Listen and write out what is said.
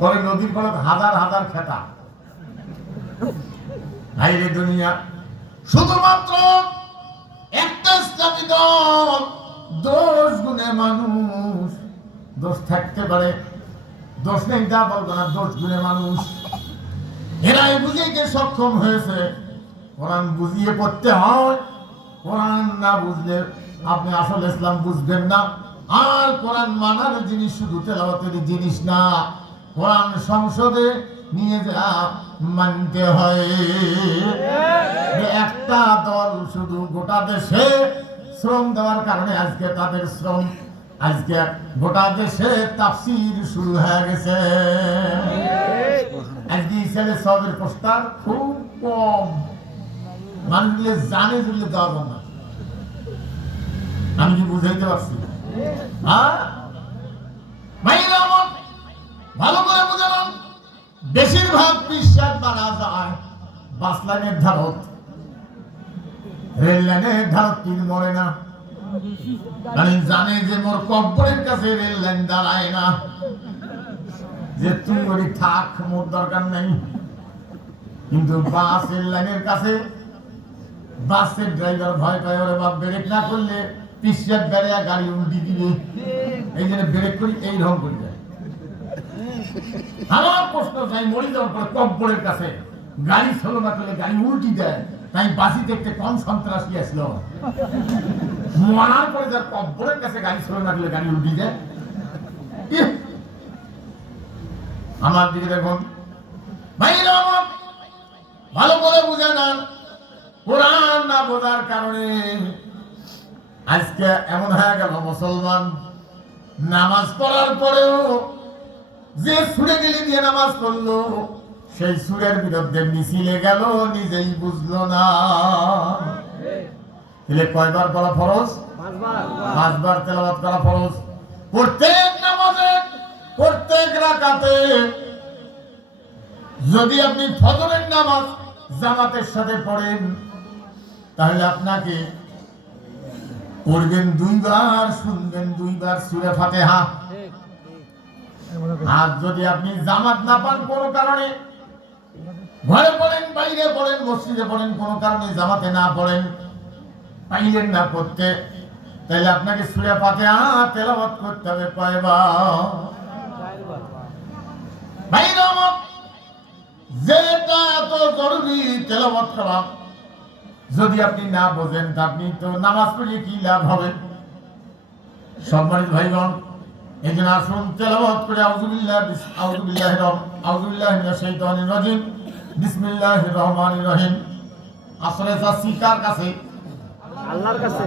পরে নদীর কোন হাজার হাজার খেতা হাইরে দুনিয়া শুধুমাত্র একটা ইসলামী দল দোষ গুণে মানুষ দোষ থাকতে পারে, দোষ নেই তা বলবো না, দোষ গুণে মানুষ এরাই বুঝিয়ে সক্ষম হয়েছে। কোরআন বুঝিয়ে পড়তে হয়, কোরআন না বুঝলে আপনি আসলে ইসলাম বুঝবেন না। আর কোরআন মানার জিনিস শুধু তেলাওয়াতের জিনিস না, কোরআন সংসদে নিয়ে যা মানতে হয়। একটা দল শুধু গোটা দেশে শ্রম দেওয়ার কারণে আজকে তাদের শ্রম, আজকে গোটা দেশে তাফসীর শুরু হয়ে গেছে। আজকে ইসরায়েলের সবের পোস্টার খুব কম, মানুষগুলো জানে জুড়লে দেওয়া না। আমি কি বুঝাইতে পারছি? ভালো করে বুঝালাম। বেশিরভাগ বিশ্বাস মানা যায় বাস লাইনের ধারত, রেল লাইনের ধারত তিন মরে না, মানে জানে যে মোর কব্বরের কাছে রেল লাইন দাঁড়ায় না, যে তুই ওই থাক, মোর দরকার নেই। কিন্তু বাস রেল লাইনের কাছে বাসের ড্রাইভার ভয় পায়, ওরে বাপ ব্রেক না করলে পিছিয়ে বেড়ে গাড়ি উল্টি দিবে, এই জন্য ব্রেক করি এই রকম করে যায়। আমার প্রশ্ন চাই, মরি যাওয়ার পরে কব্বরের কাছে গাড়ি চলো না করলে গাড়ি উল্টি দেয়, তাই বাসি দেখতে কম সন্ত্রাসী আসলো। মরার পরে যার কব্বরের কাছে গাড়ি চলো না করলে গাড়ি উল্টি দেয়। আমার দিকে দেখুন ভাইরা, ভালো করে বুঝে না, কোরআন না বোঝার কারণে আজকে এমন হয়ে গেল মুসলমান নামাজ পড়ার পরেও যে সুরে গেলি দিয়ে নামাজ পড়লো, সেই সুরের বিরুদ্ধে মিছিলে গেল, নিজেই বুঝলো না। কয়বার পড়া ফরজ? 5 বার তেলাওয়াত করা ফরজ। প্রত্যেক নামাজে প্রত্যেক রাকাতে যদি আপনি ফজরের নামাজ জামাতের সাথে পড়েন, তাহলে আপনাকে পড়বেন 2 বার, শুনবেন 2 বার সূরা ফাতিহা। আর যদি আপনি জামাত না পান কোনো কারণে, ঘরে পড়েন, বাইরে পড়েন, মসজিদে পড়েন, কোনো কারণে জামাতে না পড়েন, পাইলেন না করতে, তাহলে আপনাকে সূরা ফাতিহা তেলাওয়াত করতে হবে কয়বার? ভাইরা, যেটা এত জরুরি তেলাওয়াত করা, যদি আপনি না বোঝেন তা আপনি তো নামাজ পড়ে কি লাভ হবে? সম্মানিত ভাইগণ, এই জন্য আসুন তেলাওয়াত করে আউযুবিল্লাহি মিনাশ শাইতানির রাজিম, বিসমিল্লাহির রহমানির রহিম। আসলে যা শিকার কাছে, আল্লাহর কাছে।